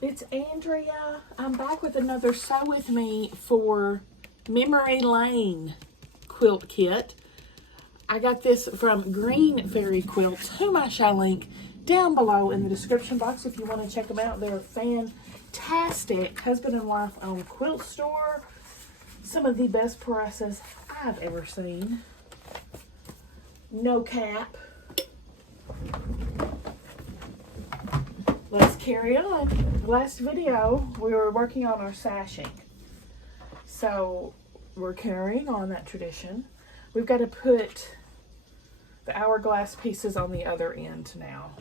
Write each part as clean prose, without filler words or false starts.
It's Andrea. I'm back with another Sew With Me for Memory Lane quilt kit. I got this from Green Fairy Quilts, whom I shall link down below in the description box if you want to check them out. They're fantastic. Husband and wife own quilt store. Some of the best prices I've ever seen. No cap. Let's carry on. Last video, we were working on our sashing. So, we're carrying on that tradition. We've got to put the hourglass pieces on the other end now.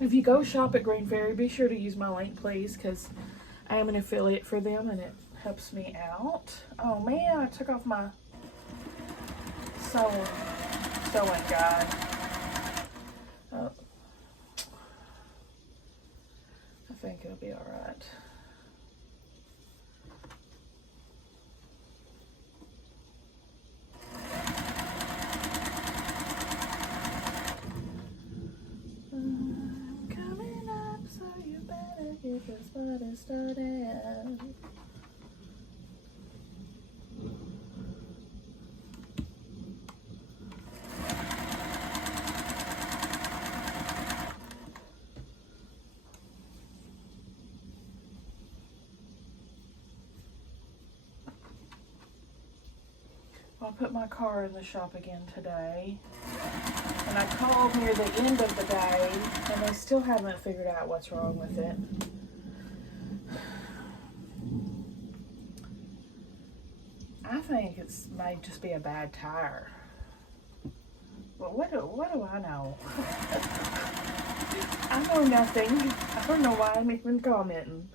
If you go shop at Green Fairy, be sure to use my link, please, because I am an affiliate for them and it helps me out. Oh man, I took off my sewing guide. Oh. I think it'll be alright. Coming up, so you better get this party started. I put my car in the shop again today, and I called near the end of the day, and they still haven't figured out what's wrong with it. I think it may just be a bad tire. But what do I know? I know nothing. I don't know why I'm even commenting.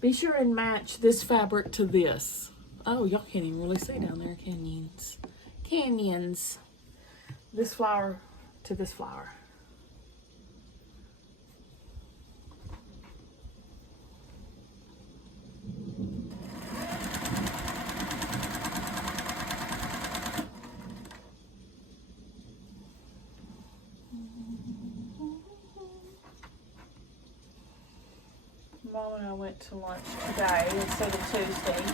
Be sure and match this fabric to this. Oh, y'all can't even really see down there. Canyons. Canyons. This flower to this flower. Mom and I went to lunch today instead of Tuesday.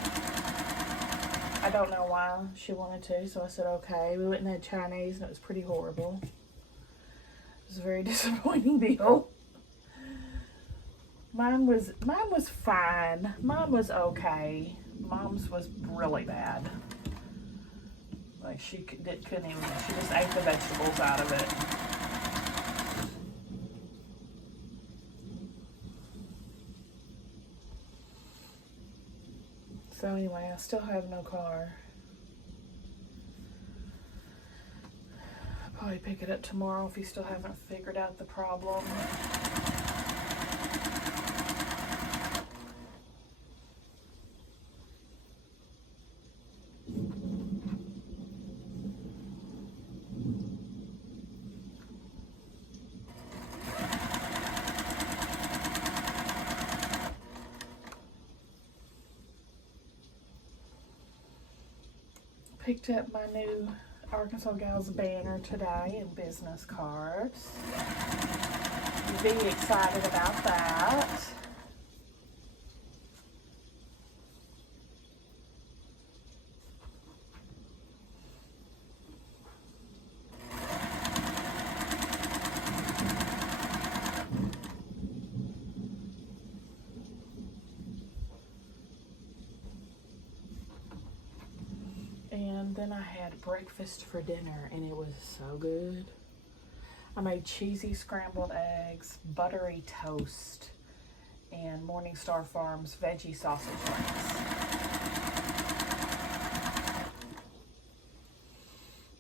I don't know why she wanted to, so I said okay. We went and had Chinese and it was pretty horrible. It was a very disappointing deal. Mine was fine. Mine was okay. Mom's was really bad. Like she couldn't even, she just ate the vegetables out of it. So anyway, I still have no car. I'll probably pick it up tomorrow if you still haven't figured out the problem. Picked up my new Arkansas Gals banner today and business cards. Be excited about that. And then I had breakfast for dinner and it was so good. I made cheesy scrambled eggs, buttery toast, and Morningstar Farms veggie sausage links.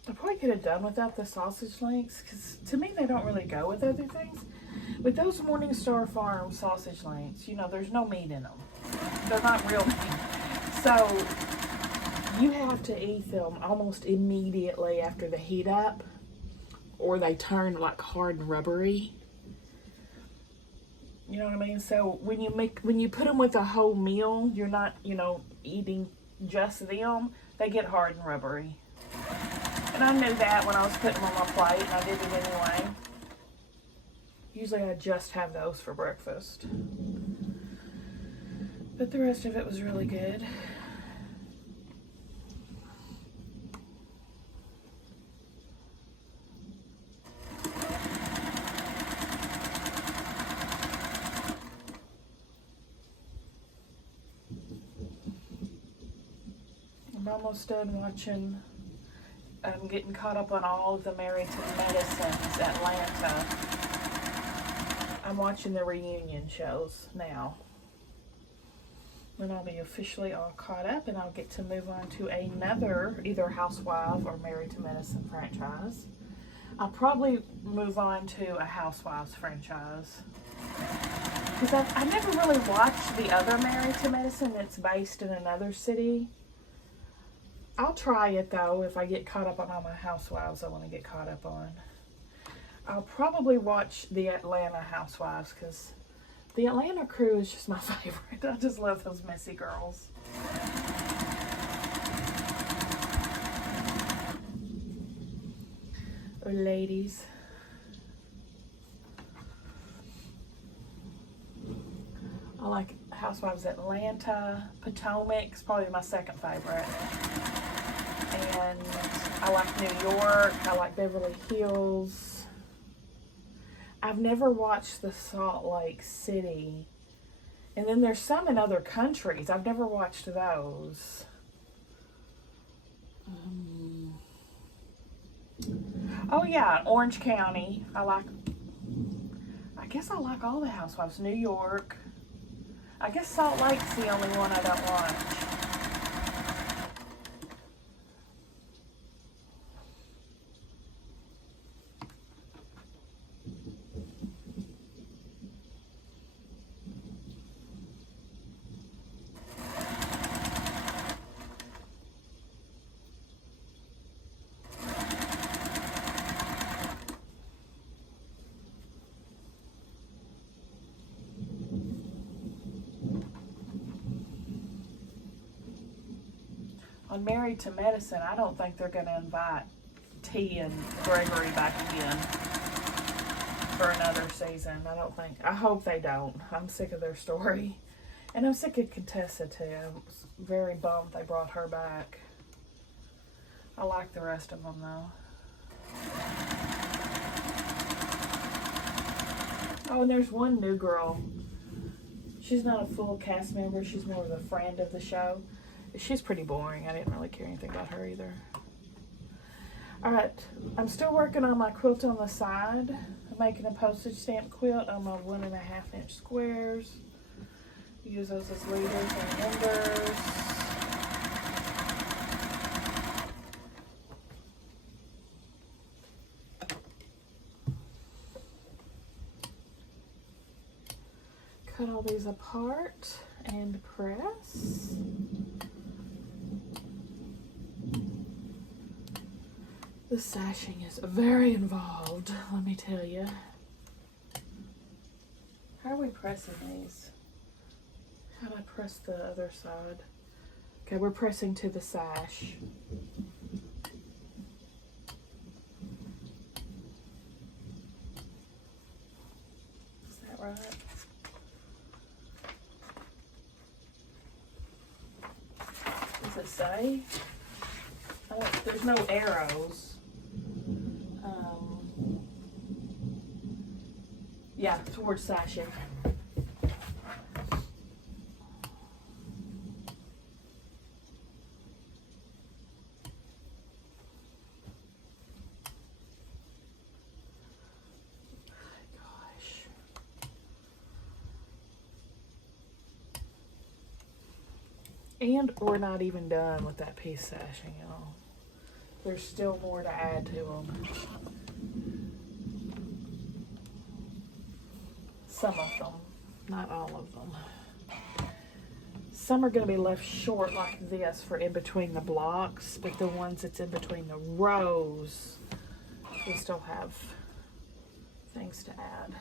I probably could have done without the sausage links because to me they don't really go with other things. With those Morningstar Farms sausage links, you know, there's no meat in them. They're not real meat. So you have to eat them almost immediately after the heat up, or they turn like hard and rubbery. You know what I mean? So when you put them with a whole meal, you're not, you know, eating just them. They get hard and rubbery. And I knew that when I was putting them on my plate, and I did it anyway. Usually I just have those for breakfast. But the rest of it was really good. I'm almost done watching. I'm getting caught up on all of the Married to Medicine's Atlanta. I'm watching the reunion shows now. Then I'll be officially all caught up, and I'll get to move on to another either Housewife or Married to Medicine franchise. I'll probably move on to a Housewives franchise. Because I never really watched the other Married to Medicine that's based in another city. I'll try it though if I get caught up on all my Housewives I want to get caught up on. I'll probably watch the Atlanta Housewives because the Atlanta crew is just my favorite. I just love those messy girls. Or ladies. I like Housewives Atlanta. Potomac's probably my second favorite. And I like New York. I like Beverly Hills. I've never watched the Salt Lake City. And then there's some in other countries. I've never watched those. Oh yeah, Orange County. I guess I like all the Housewives. New York. I guess Salt Lake's the only one I don't watch. On Married to Medicine, I don't think they're going to invite T and Gregory back again for another season. I don't think. I hope they don't. I'm sick of their story. And I'm sick of Contessa too. I was very bummed they brought her back. I like the rest of them though. Oh, and there's one new girl. She's not a full cast member. She's more of a friend of the show. She's pretty boring. I didn't really care anything about her either. Alright, I'm still working on my quilt on the side. I'm making a postage stamp quilt on my 1.5 inch squares. Use those as leaders and enders. Cut all these apart and press. The sashing is very involved, let me tell you. How are we pressing these? How do I press the other side? Okay, we're pressing to the sash. Is that right? Does it say? Oh, there's no arrows. Yeah, towards sashing. And we're not even done with that piece sashing, y'all. There's still more to add to them. Some of them, not all of them. Some are going to be left short like this for in between the blocks, but the ones that's in between the rows, we still have things to add.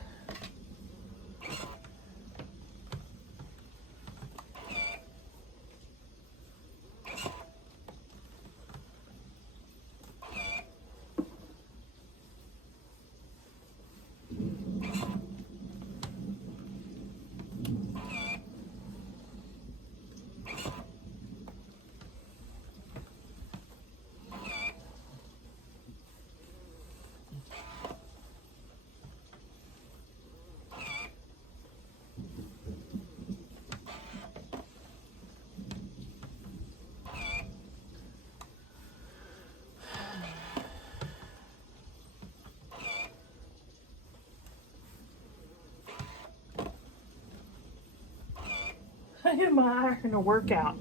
giving my iron a workout.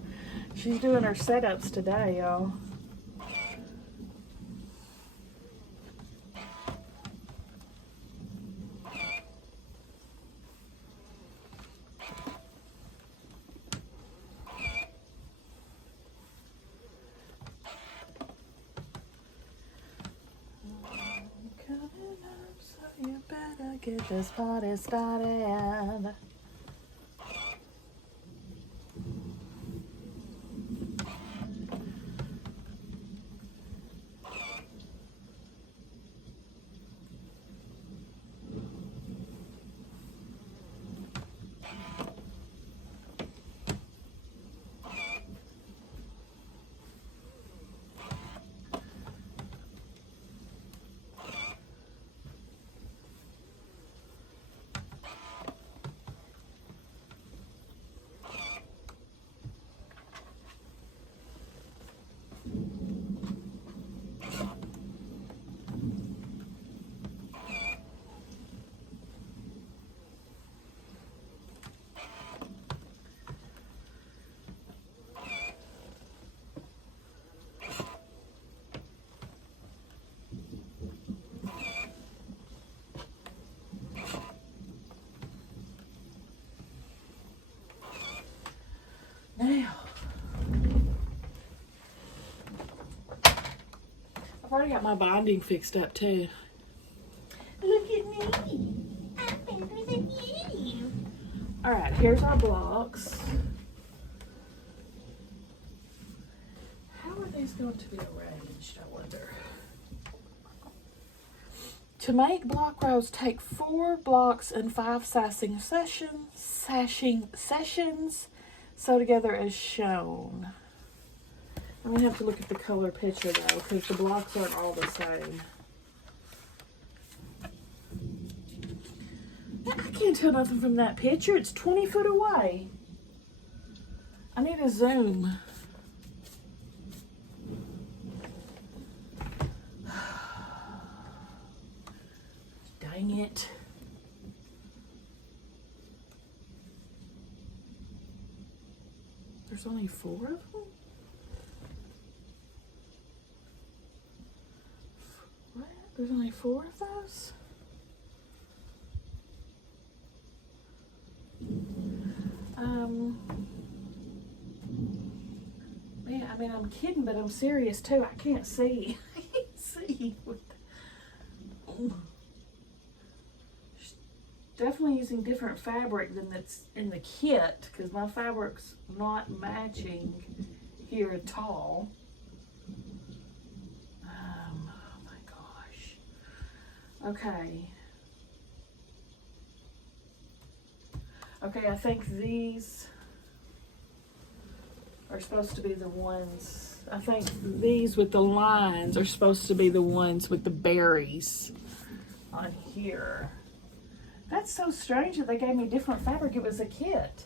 She's doing her setups today, y'all. You better get this party started. Now, I've already got my binding fixed up too. Look at me. I'm better than you. Alright, here's our blocks. How are these going to be arranged, I wonder? To make block rows, take 4 blocks and 5 sashing sessions. Sew together as shown. I'm going to have to look at the color picture though, because the blocks aren't all the same. I can't tell nothing from that picture. It's 20 foot away. I need a zoom. Dang it. There's only 4 of them? What? There's only 4 of those? Man, I mean, I'm kidding, but I'm serious too. I can't see. I can't see. Definitely using different fabric than that's in the kit, because my fabric's not matching here at all. Oh my gosh. Okay. Okay, I think these are supposed to be the ones, I think these with the lines are supposed to be the ones with the berries on here. That's so strange that they gave me different fabric. It was a kit.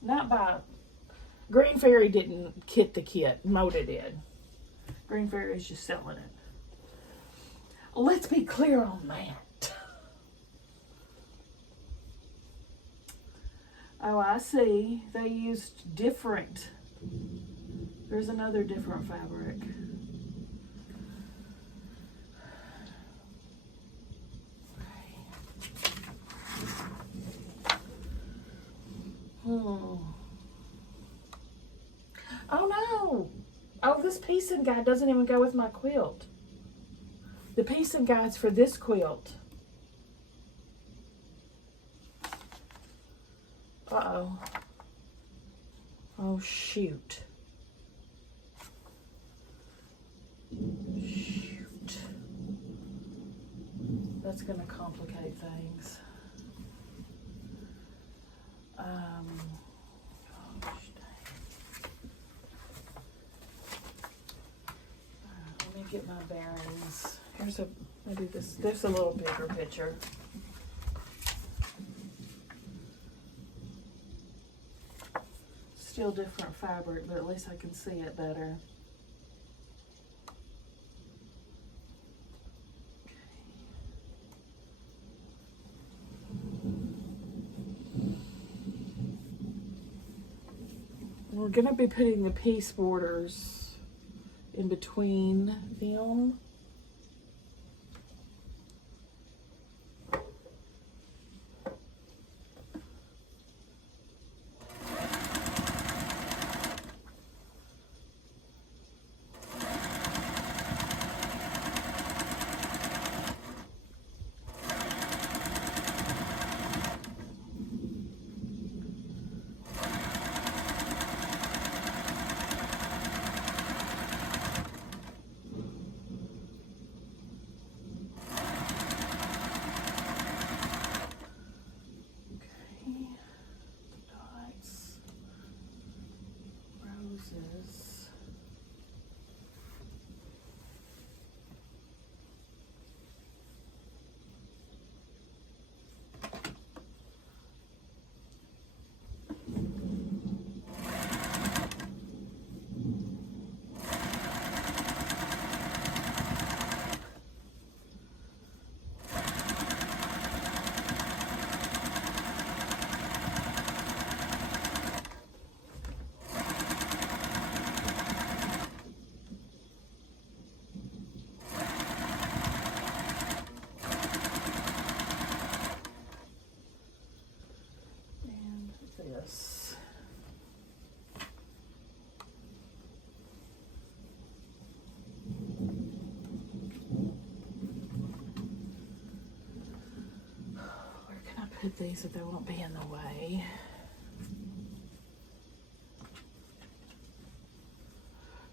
Not by... Green Fairy didn't kit the kit. Moda did. Green Fairy is just selling it. Let's be clear on that. Oh, I see. They used different. There's another different fabric. Oh no! Oh, this piecing guide doesn't even go with my quilt. The piecing guide's for this quilt. Uh-oh. Oh, shoot. Shoot. That's gonna complicate things. Gosh, dang. Let me get my bearings. Here's maybe there's a little bigger picture. Still different fabric, but at least I can see it better. We're gonna be putting the piece borders in between them. This. Where can I put these so they won't be in the way?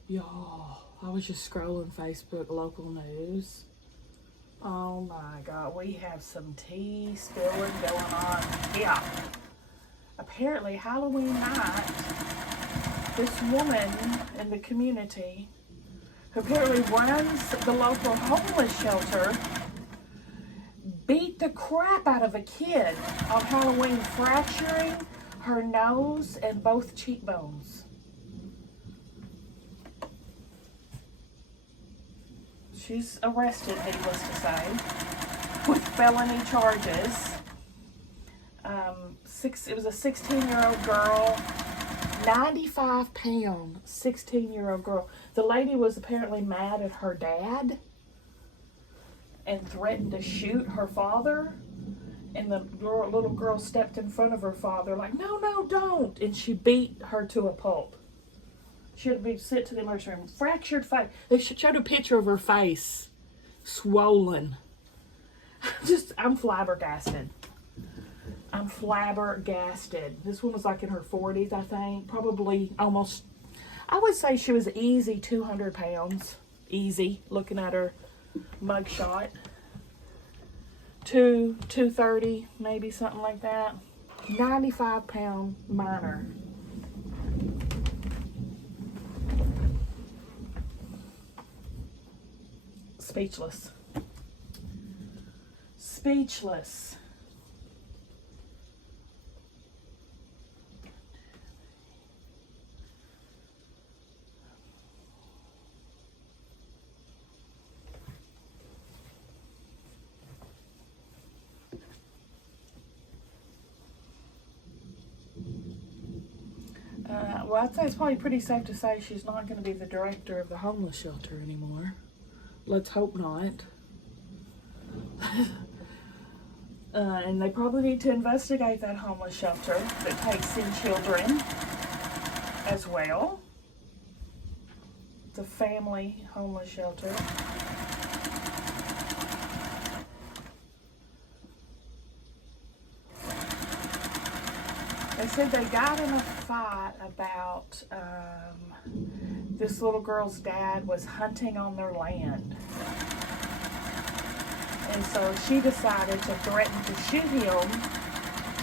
Y'all, I was just scrolling Facebook local news. Oh my God, we have some tea spilling going on here. Apparently, Halloween night, this woman in the community who apparently runs the local homeless shelter beat the crap out of a kid on Halloween, fracturing her nose and both cheekbones. She's arrested, needless to say, with felony charges. It was a 16-year-old girl, 95-pound 16-year-old girl. The lady was apparently mad at her dad and threatened to shoot her father. And the little girl stepped in front of her father like, no, don't. And she beat her to a pulp. She had to be sent to the emergency room. Fractured face. They showed a picture of her face. Swollen. I'm flabbergasted. I'm flabbergasted. This one was like in her 40s, I think. Probably almost, I would say she was easy 200 pounds. Easy, looking at her mugshot. 230, maybe something like that. 95-pound minor. Speechless. Speechless. Well, I'd say it's probably pretty safe to say she's not going to be the director of the homeless shelter anymore. Let's hope not. And they probably need to investigate that homeless shelter that takes in children as well. The family homeless shelter. They said they got in a fight about this little girl's dad was hunting on their land. And so she decided to threaten to shoot him,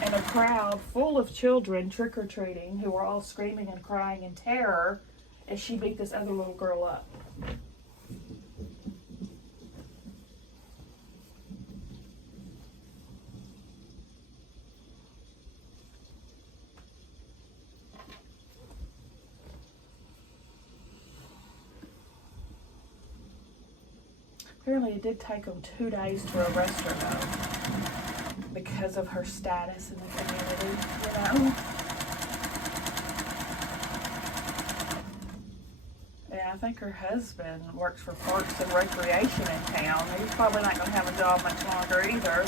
and a crowd full of children trick-or-treating who were all screaming and crying in terror as she beat this other little girl up. Apparently it did take them 2 days to arrest her, though, because of her status in the community, you know. think her husband works for Parks and Recreation in town. He's probably not going to have a job much longer either.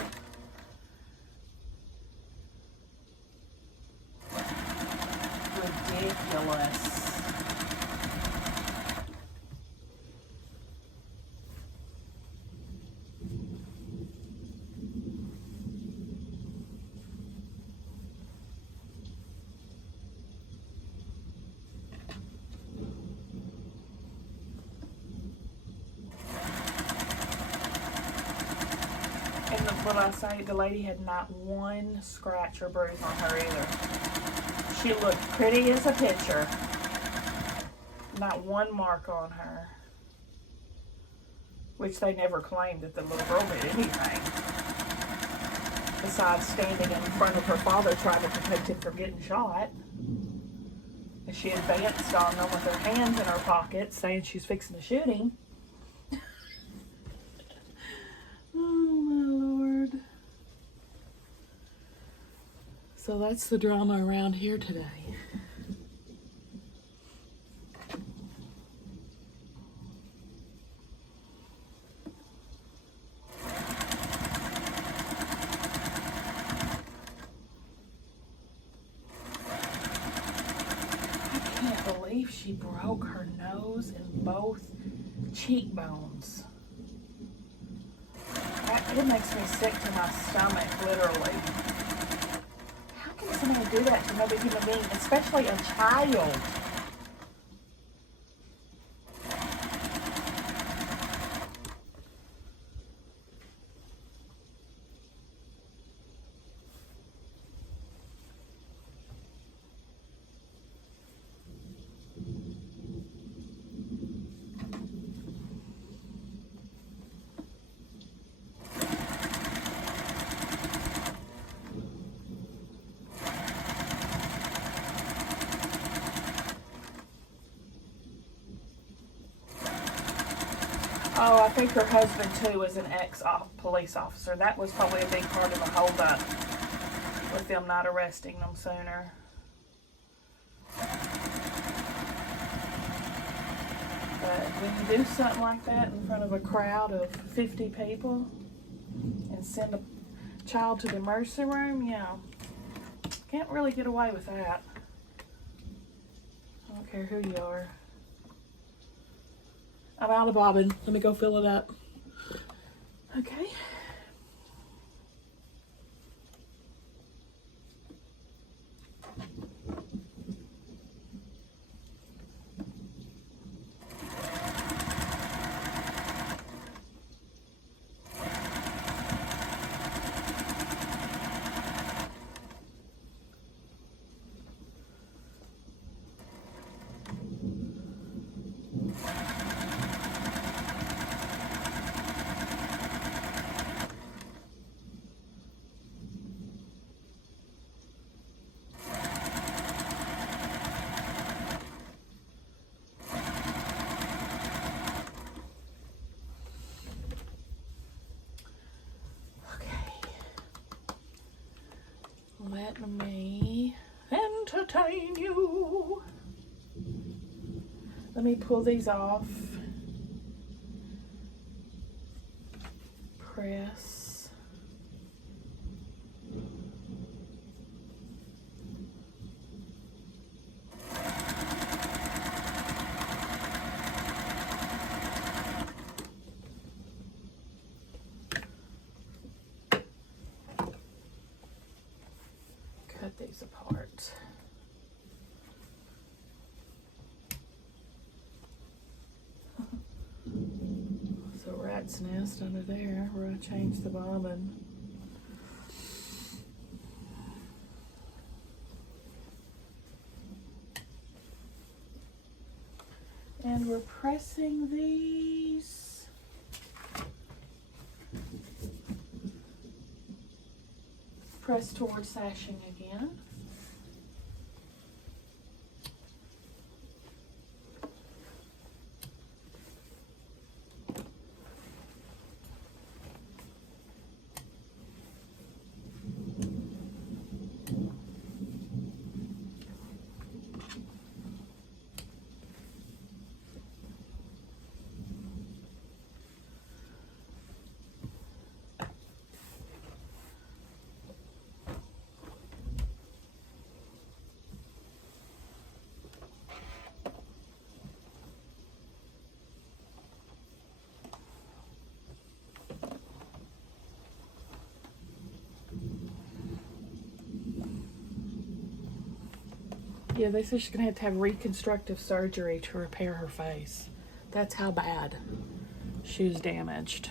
Ridiculous. And what I say, the lady had not one scratch or bruise on her either. She looked pretty as a picture. Not one mark on her. Which they never claimed that the little girl did anything. Besides standing in front of her father trying to protect him from getting shot. And she advanced on them with her hands in her pockets saying she's fixing to shoot him. So that's the drama around here today. I can't believe she broke her nose and both cheekbones. It makes me sick to my stomach, literally. Somebody do that to another human being, especially a child. Oh, I think her husband, too, is an ex-police officer. That was probably a big part of the holdup with them not arresting them sooner. But when you do something like that in front of a crowd of 50 people and send a child to the emergency room, can't really get away with that. I don't care who you are. I'm out of bobbin. Let me go fill it up. Okay. Let me entertain you. Let me pull these off. Press. Cut these apart. There's a rat's nest under there where I changed the bobbin. And we're pressing these. Press towards sashing again. Yeah, they say she's going to have reconstructive surgery to repair her face. That's how bad she was damaged.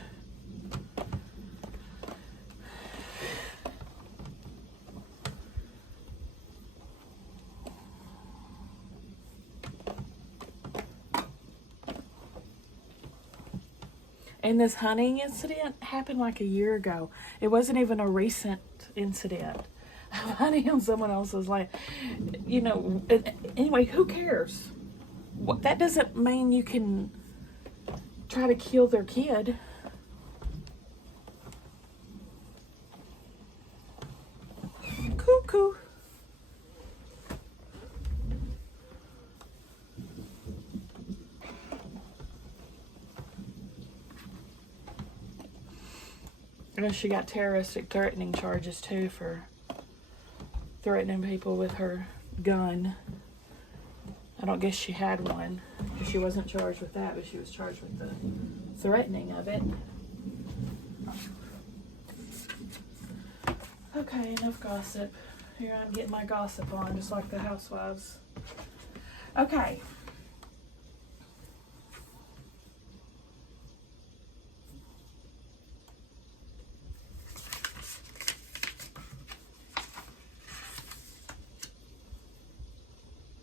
And this hunting incident happened like a year ago. It wasn't even a recent incident. I'm hunting on someone else's land. You know, anyway, who cares? That doesn't mean you can try to kill their kid. Cuckoo. And she got terroristic threatening charges too for threatening people with her gun. I don't guess she had one because she wasn't charged with that, but she was charged with the threatening of it. Okay, enough gossip. Here I'm getting my gossip on, just like the housewives. Okay.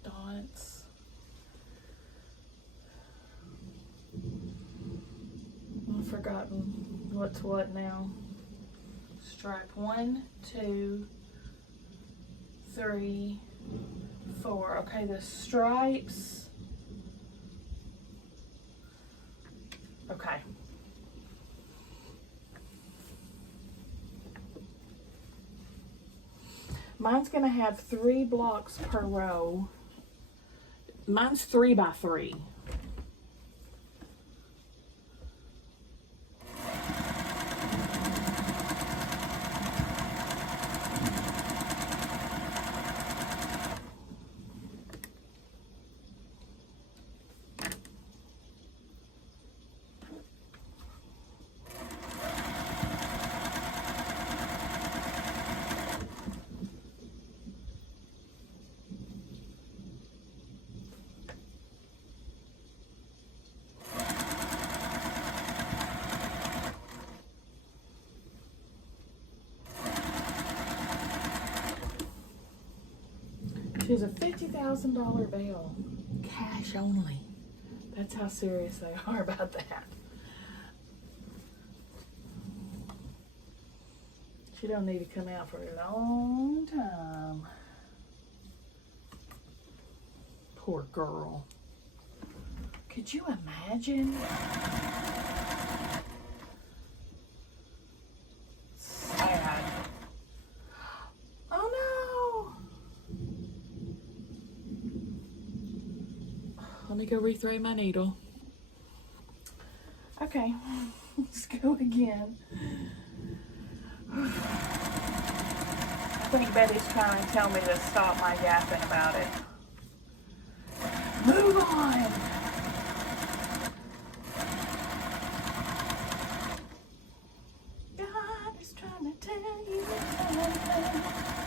Dots. I've forgotten what's what now. Stripe 1, 2, 3, 4. Okay, the stripes. Okay. Mine's going to have 3 blocks per row. Mine's 3 by 3. She's a $50,000 bail. Cash only. That's how serious they are about that. She don't need to come out for a long time. Poor girl. Could you imagine? Sad. Oh no! Let me go rethread my needle. Okay, let's go again. I think Betty's trying to tell me to stop my yapping about it. Move on! God is trying to tell you something.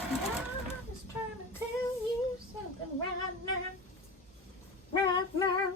God is trying to tell you something right now. Right now.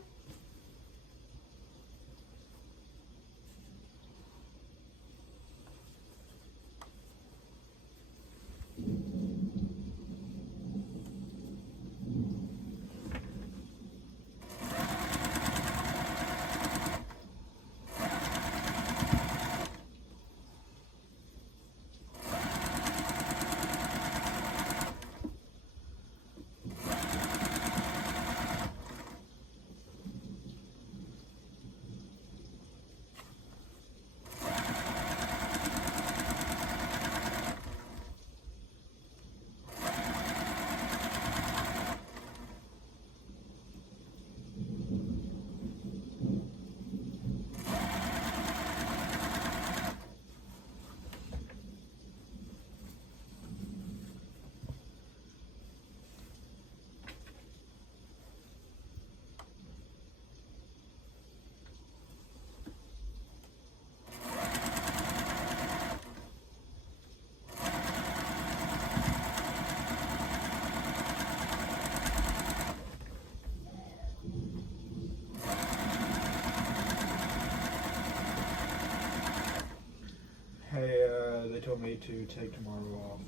me to take tomorrow off.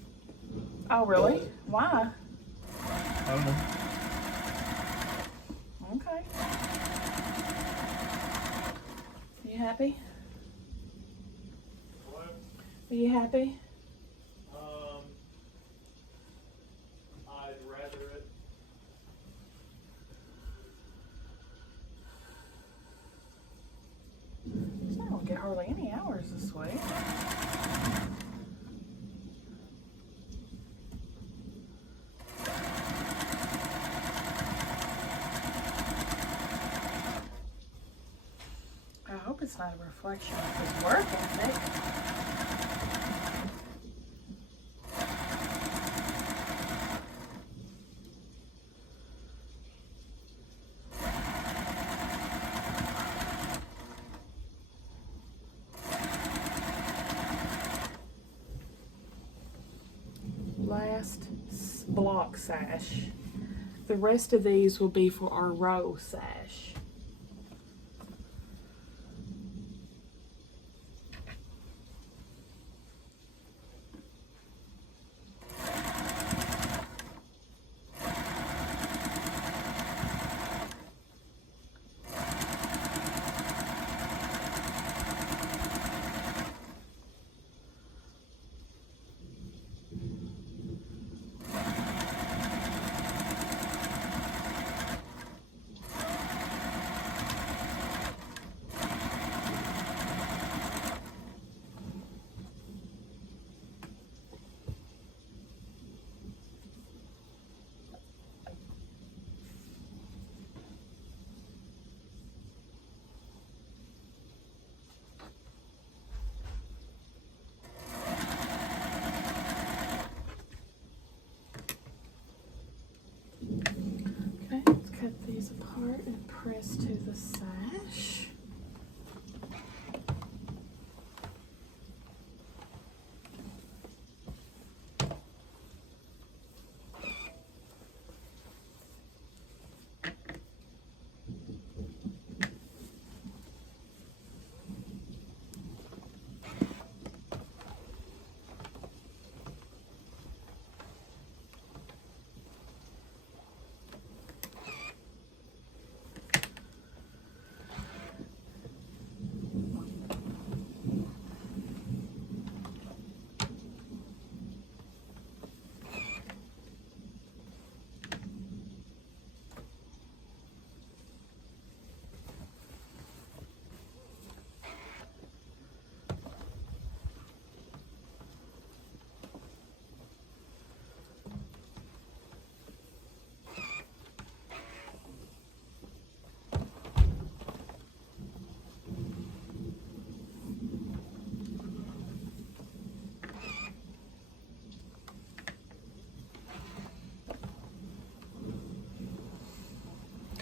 Oh, really? Why? I don't know. Okay. You happy? What? Are you happy? I'd rather it. He's not gonna get hardly any hours this week. I hope it's not a reflection of his work ethic. Last block sash. The rest of these will be for our row sash. Okay, let's cut these apart and press to the sash.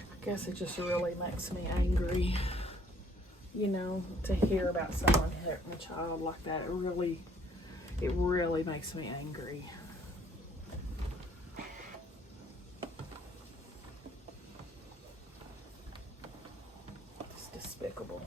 I guess it just really makes me angry, you know, to hear about someone hurting a child like that. It really makes me angry. It's despicable.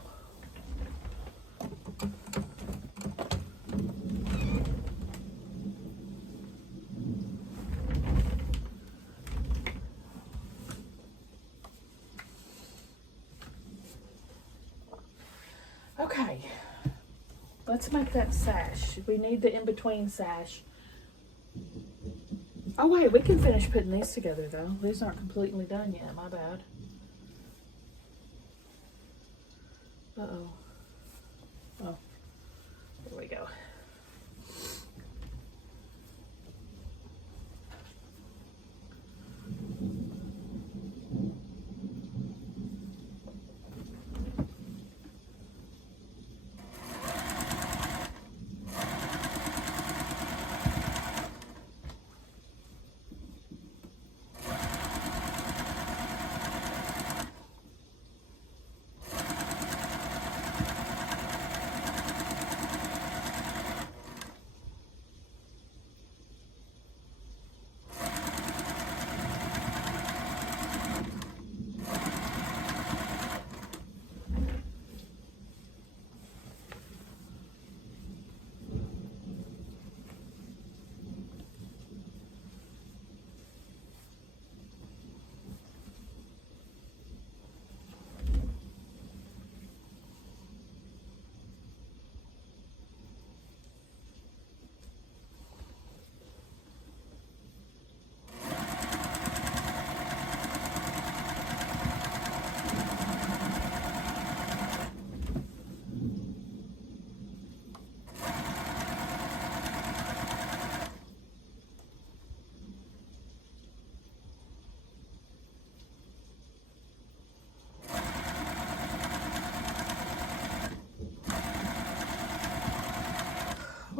Okay, let's make that sash. We need the in-between sash. Oh wait, we can finish putting these together though. These aren't completely done yet, my bad. Uh-oh. Oh, there we go.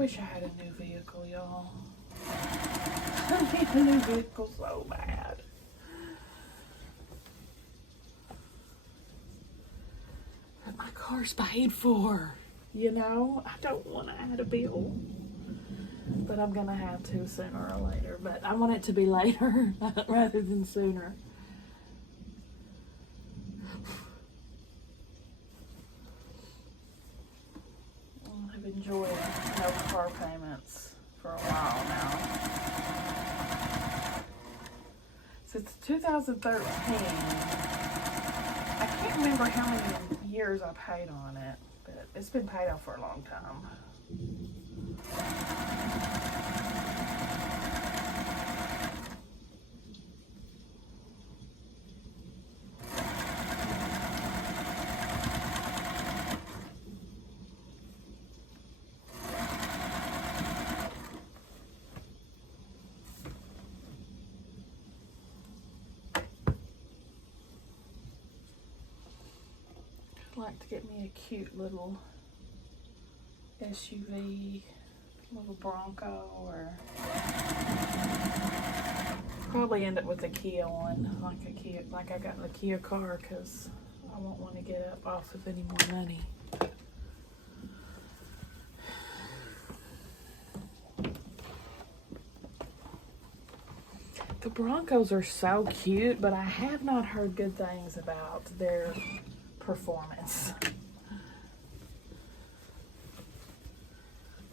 wish I had a new vehicle, y'all. I need a new vehicle so bad. But my car's paid for. You know, I don't want to add a bill. But I'm going to have to sooner or later. But I want it to be later rather than sooner. I've enjoyed no car payments for a while now. Since 2013, I can't remember how many years I paid on it, but it's been paid off for a long time. I'd like to get me a cute little SUV, little Bronco, or probably end up with a Kia one, like I got the Kia car, because I won't want to get up off of any more money. The Broncos are so cute, but I have not heard good things about their performance.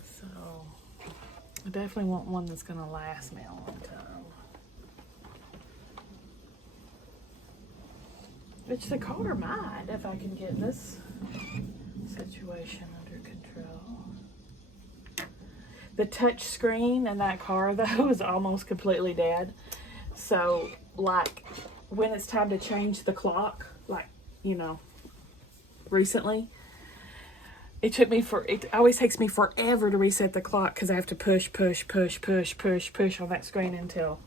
So I definitely want one that's going to last me a long time. Which the car might, if I can get this situation under control. The touch screen in that car, though, is almost completely dead. So, like, when it's time to change the clock, like, you know, recently, it always takes me forever to reset the clock because I have to push on that screen until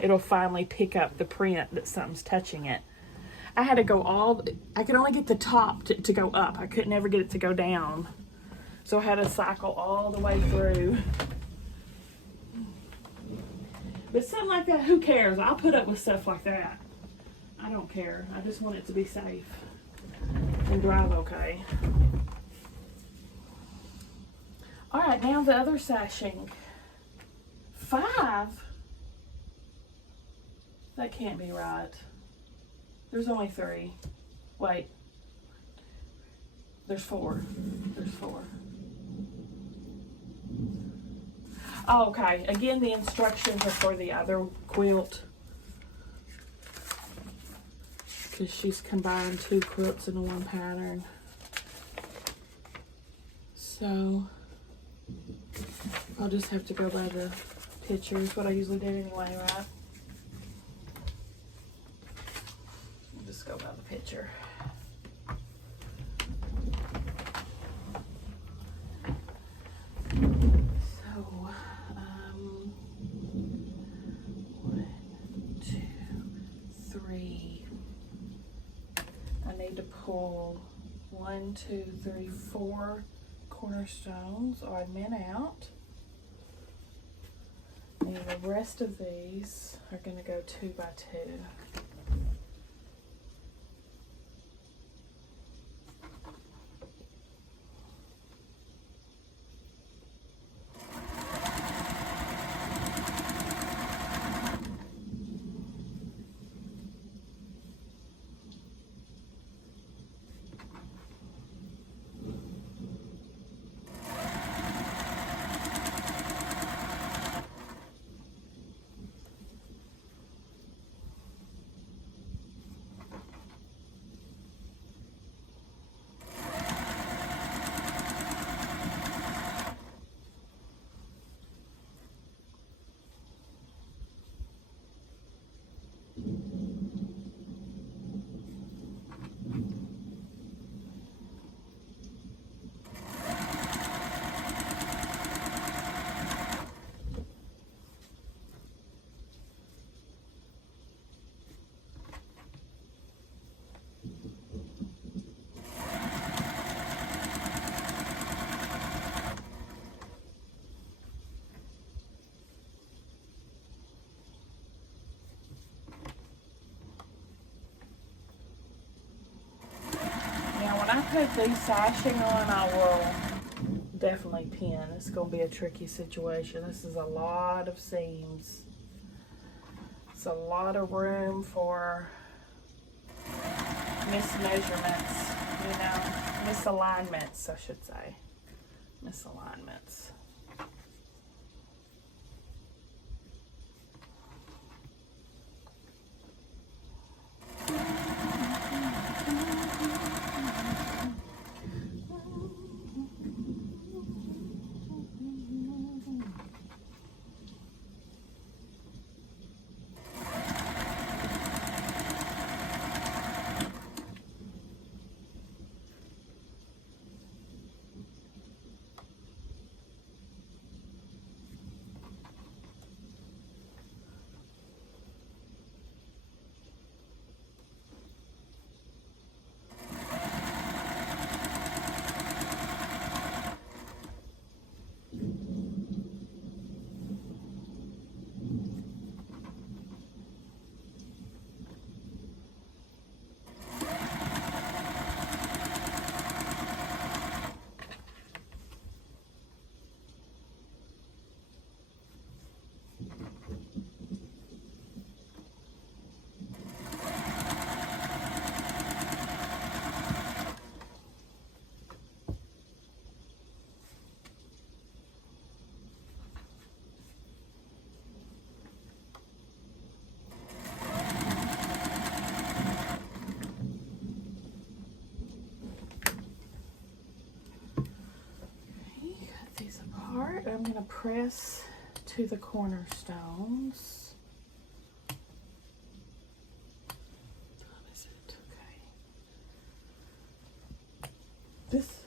it'll finally pick up the print that something's touching it. I had to go I could only get the top to go up. I couldn't ever get it to go down. So I had to cycle all the way through. But something like that, who cares? I'll put up with stuff like that. I don't care. I just want it to be safe and drive okay. All right, now the other sashing. 5? That can't be right. There's only 3. Wait. There's 4. There's 4. Oh, okay. Again, the instructions are for the other quilt. Because she's combined 2 quilts into one pattern. So, I'll just have to go by the pictures, what I usually do anyway, right? I'll just go by the picture. So, 1, 2, 3. I need to pull 1, 2, 3, 4 cornerstones odd men out. And the rest of these are going to go 2 by 2. put the sashing on, I will definitely pin. It's going to be a tricky situation. This is a lot of seams. It's a lot of room for mismeasurements, you know, misalignments, I should say. Misalignments. I'm going to press to the cornerstones. What is it? Okay. This.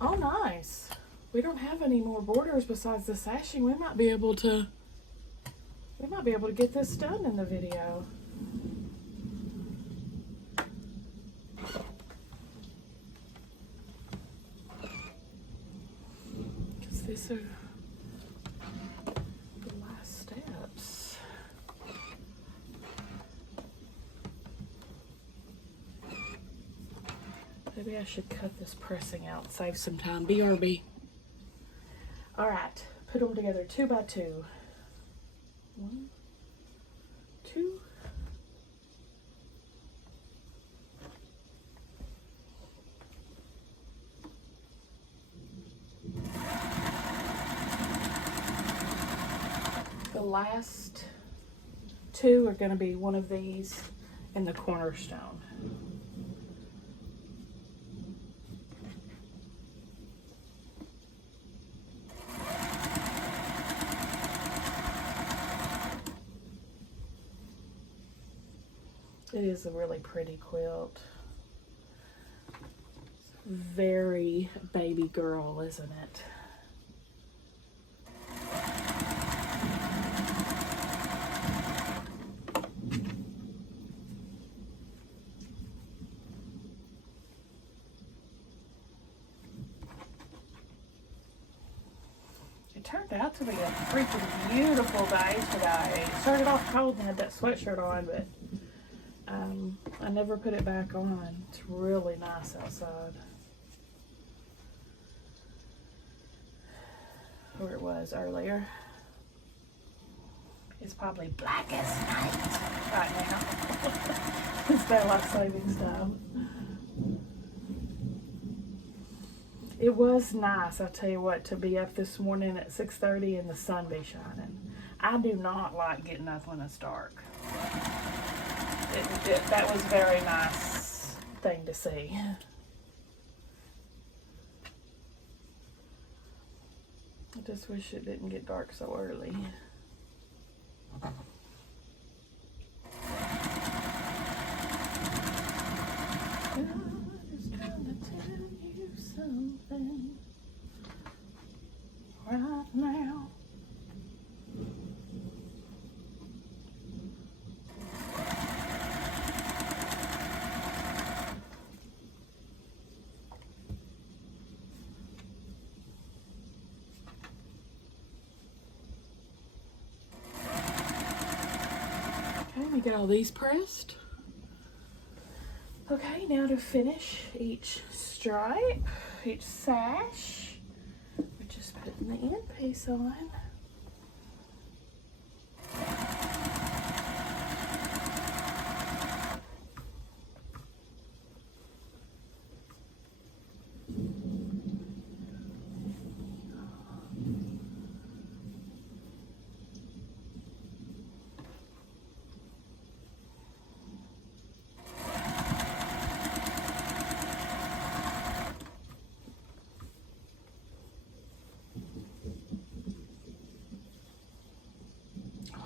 Oh, nice. We don't have any more borders besides the sashing. We might be able to get this done in the video. These are the last steps. Maybe I should cut this pressing out, save some time. BRB. All right, put them together 2 by 2. 1, 2. The last 2 are going to be one of these in the cornerstone. It is a really pretty quilt. Very baby girl, isn't it? Turned out to be a freaking beautiful day today. It started off cold and had that sweatshirt on, but I never put it back on. It's really nice outside. Where it was earlier. It's probably black as night right now. It's daylight savings time. It was nice, I'll tell you what, to be up this morning at 6:30 and the sun be shining. I do not like getting up when it's dark. That was a very nice thing to see. I just wish it didn't get dark so early. Something right now. Okay, we get all these pressed. Okay, now to finish each stripe, each sash, we're just putting the end piece on.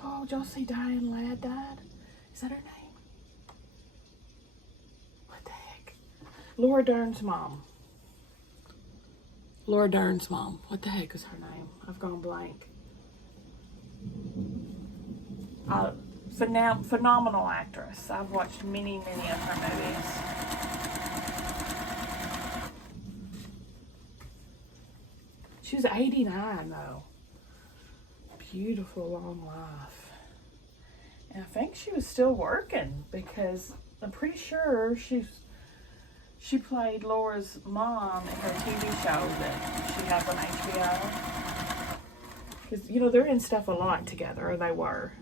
Oh, did y'all see Diane Ladd died? Is that her name? What the heck? Laura Dern's mom. Laura Dern's mom. What the heck is her name? I've gone blank. Phenomenal actress. I've watched many of her movies. She was 89 though. Beautiful long life. And I think she was still working because I'm pretty sure she played Laura's mom in her TV show that she has on HBO. Because, you know, they're in stuff a lot together, or they were.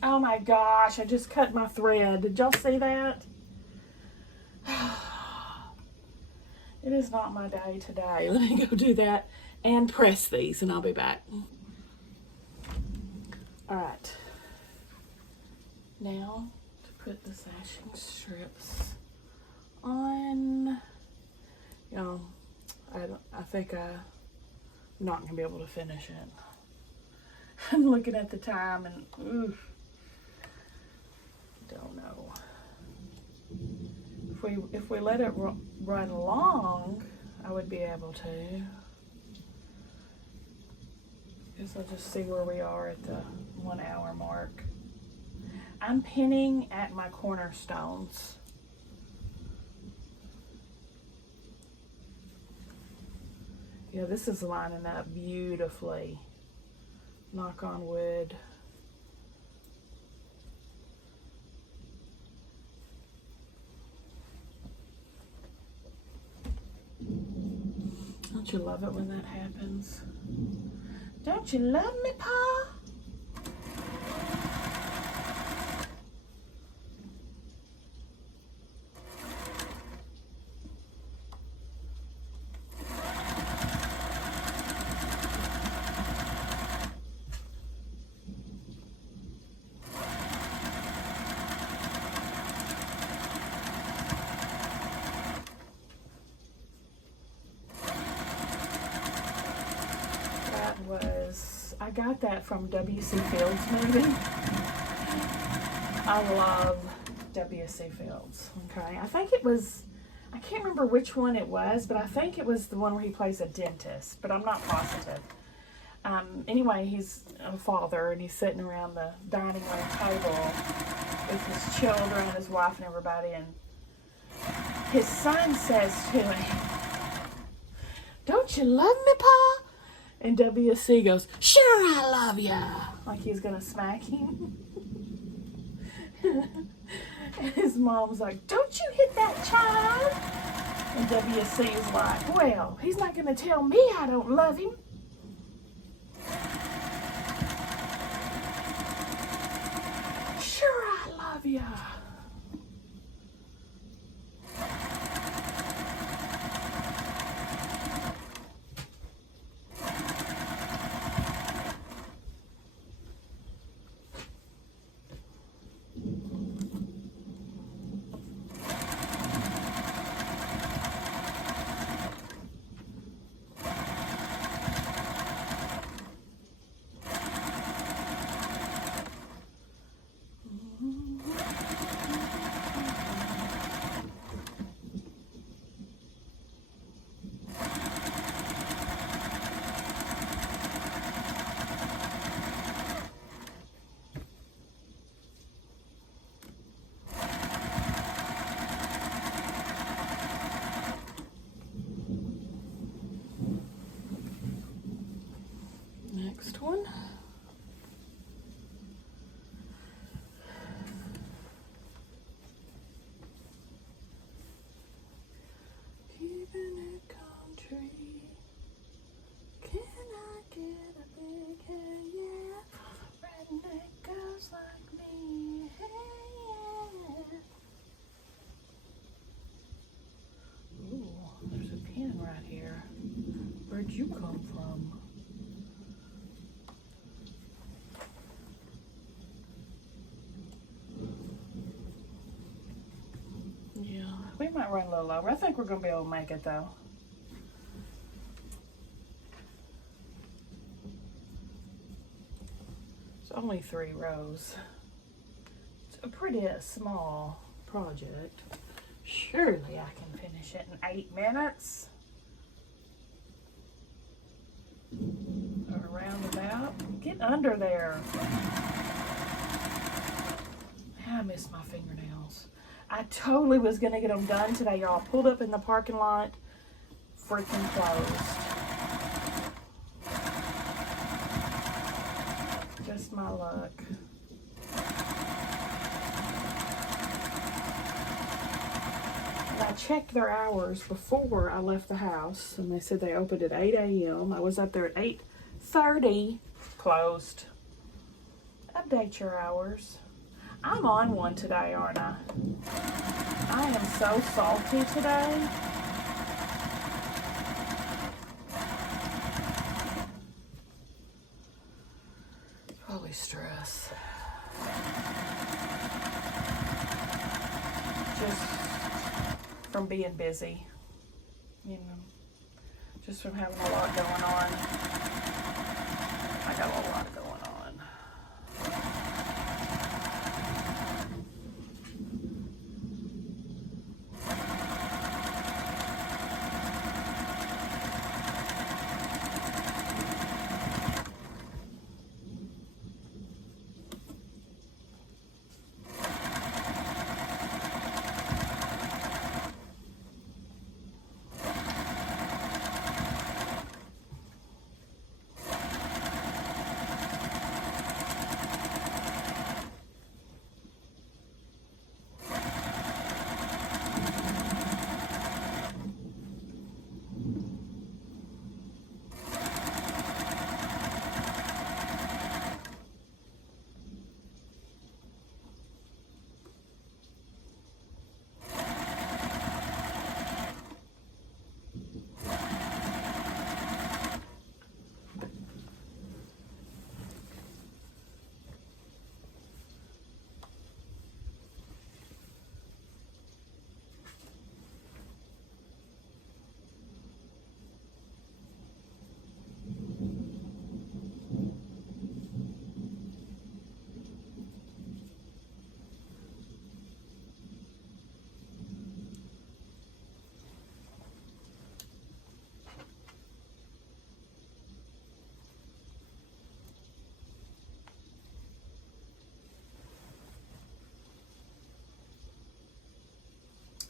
Oh my gosh, I just cut my thread. Did y'all see that? It is not my day today. Let me go do that and press these and I'll be back. Alright. Now to put the sashing strips on. You know, I think I'm not going to be able to finish it. I'm looking at the time and oof. Don't know. If we let it run along, I would be able to. Guess I'll just see where we are at the 1 hour mark. I'm pinning at my cornerstones. Yeah, this is lining up beautifully. Knock on wood. Don't you love it when that happens? Don't you love me, Pa? I got that from W.C. Fields' movie. I love W.C. Fields. Okay, I think it was, I can't remember which one it was, but I think it was the one where he plays a dentist, but I'm not positive. Anyway, he's a father and he's sitting around the dining room table with his children, his wife, and everybody, and his son says to him, "Don't you love me, Pa?" And W.C. goes, "Sure I love ya," like he's gonna smack him. And his mom's like, "Don't you hit that child." And W.C. is like, "Well, he's not gonna tell me I don't love him." Sure I love ya. Yeah, we might run a little over. I think we're going to be able to make it though. It's only 3 rows. It's a pretty small project. Surely I can finish it in 8 minutes. Or roundabout. Get under there. I miss my fingernails. I totally was gonna get them done today, y'all. Pulled up in the parking lot, freaking closed. Just my luck. And I checked their hours before I left the house, and they said they opened at 8 a.m. I was up there at 8:30, closed. Update your hours. I'm on one today, aren't I? I am so salty today. Probably stress. Just from being busy. You know, just from having a lot going on. I got a lot going on.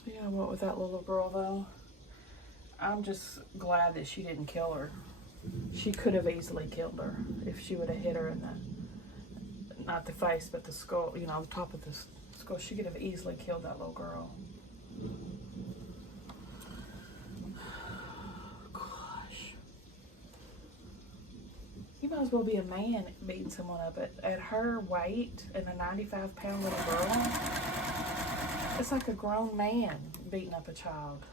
Yeah, what with that little girl though? I'm just glad that she didn't kill her. She could have easily killed her if she would have hit her in the, not the face, but the skull, you know, the top of the skull. She could have easily killed that little girl. Gosh. You might as well be a man beating someone up at her weight and a 95-pound little girl. It's like a grown man beating up a child.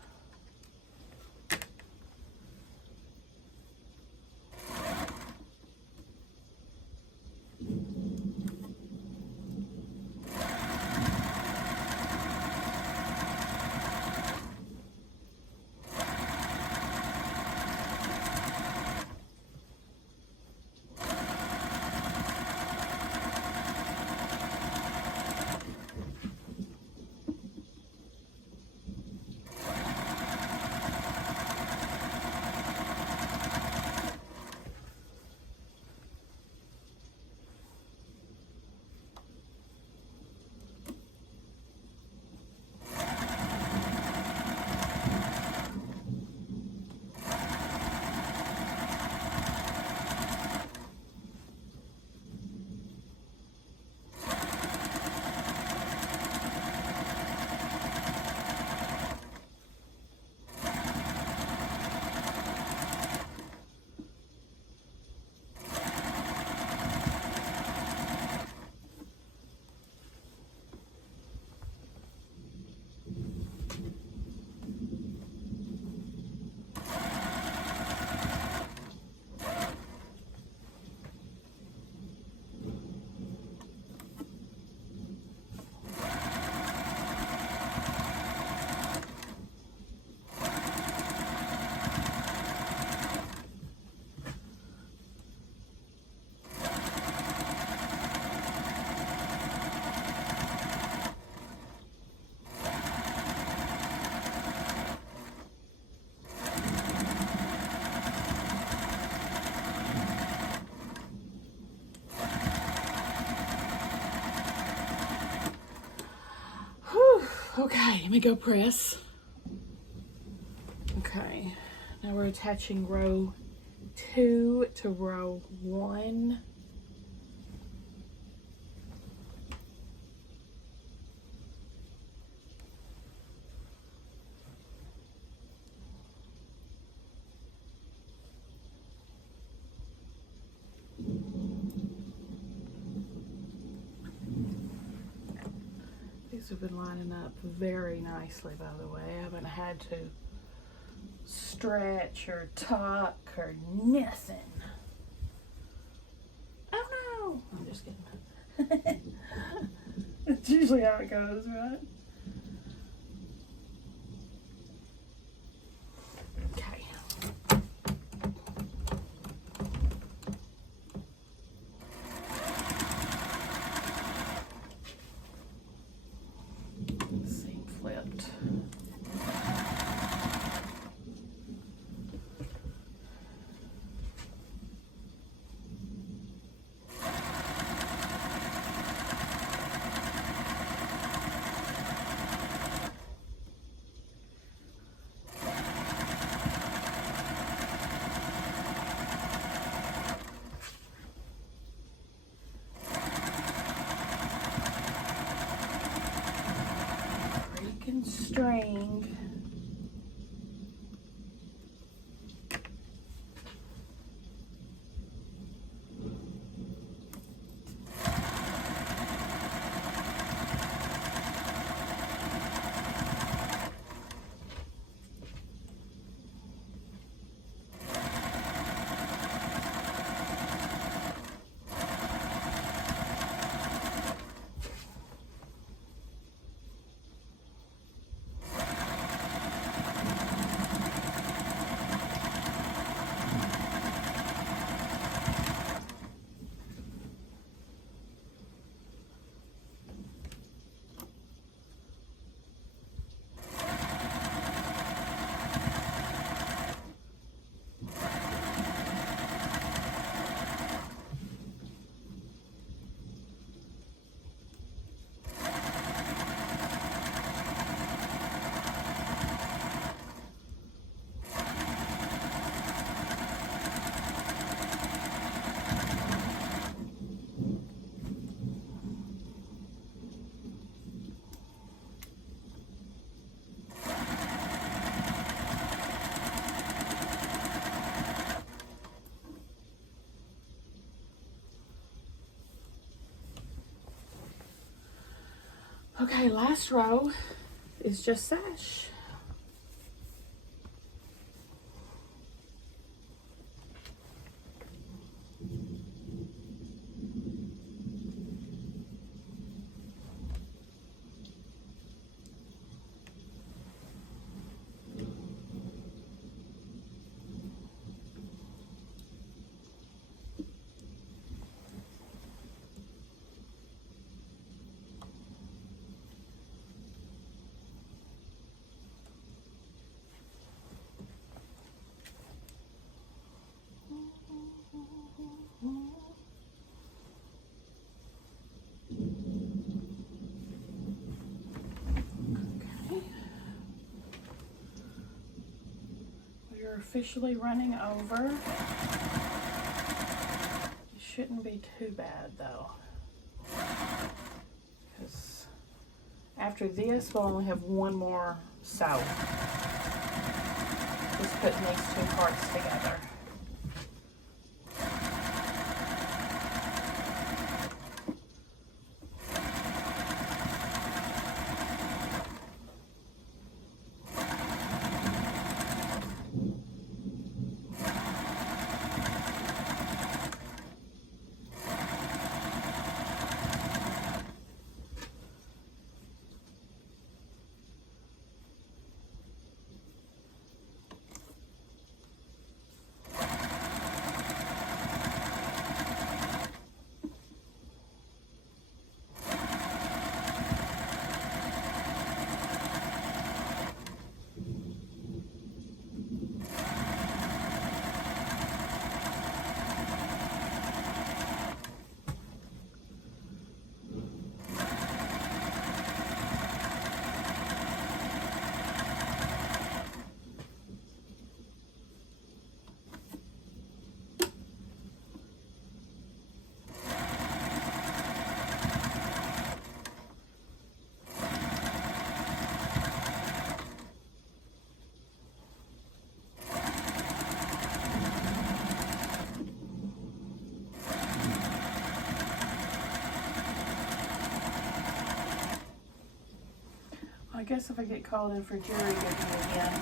Okay, let me go press. Okay, now we're attaching row 2 to row 1. These have been lining up very nicely, by the way. I haven't had to stretch or tuck or nothing. Oh no! I'm just kidding. That's usually how it goes, right? Okay. Seam flipped. Freaking string. Okay, last row is just sash. We're officially running over. It shouldn't be too bad though, because after this we'll only have one more sew. Just putting these two parts together. I guess if I get called in for jury duty again,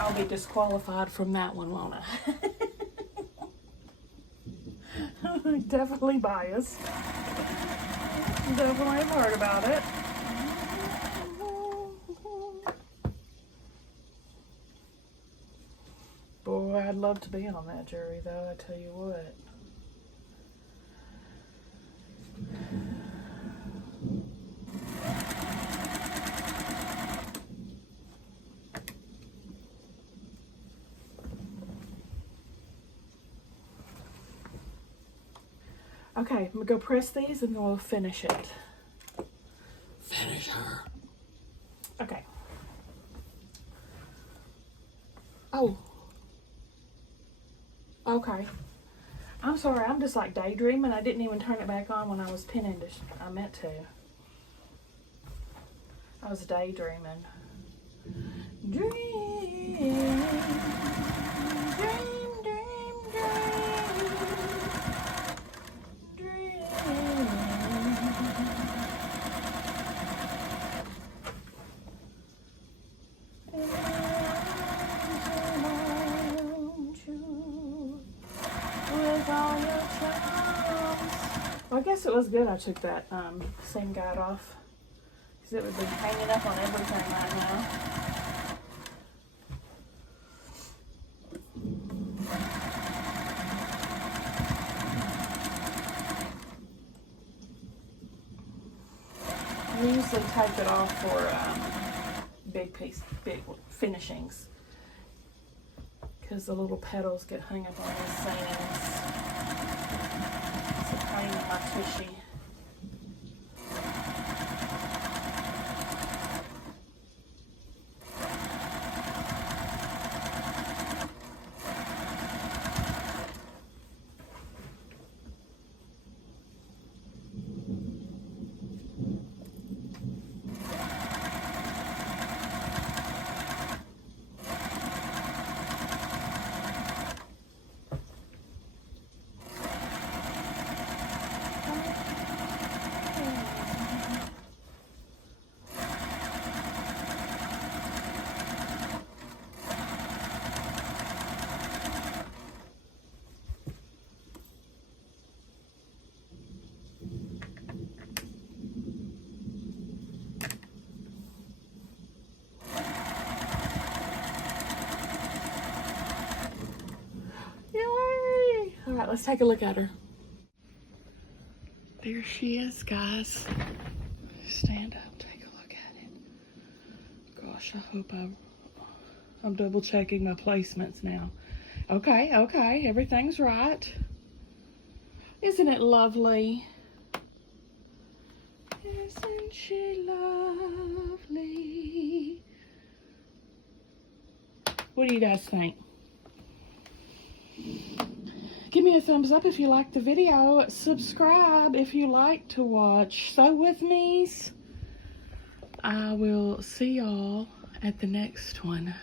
I'll be disqualified from that one, won't I? Definitely biased. Definitely have heard about it. Boy, I'd love to be on that jury, though, I tell you what. Okay, I'm gonna go press these and then we'll finish it. Finish her. Okay. Oh. Okay. I'm sorry, I'm just like daydreaming. I didn't even turn it back on when I was pinning. I meant to. I was daydreaming. Dream, dream, dream, dream, Well, I guess it was good I took that seam guide off, because it would be hanging up on everything right now. I usually take it off for big finishings, because the little petals get hung up on these seams. It's a pain in my tushy. All right, let's take a look at her. There she is, guys. Stand up, take a look at it. Gosh, I hope I'm double checking my placements now. Okay, everything's right. Isn't it lovely? Isn't she lovely? What do you guys think? Give me a thumbs up if you like the video. Subscribe if you like to watch Sew With Me's. I will see y'all at the next one.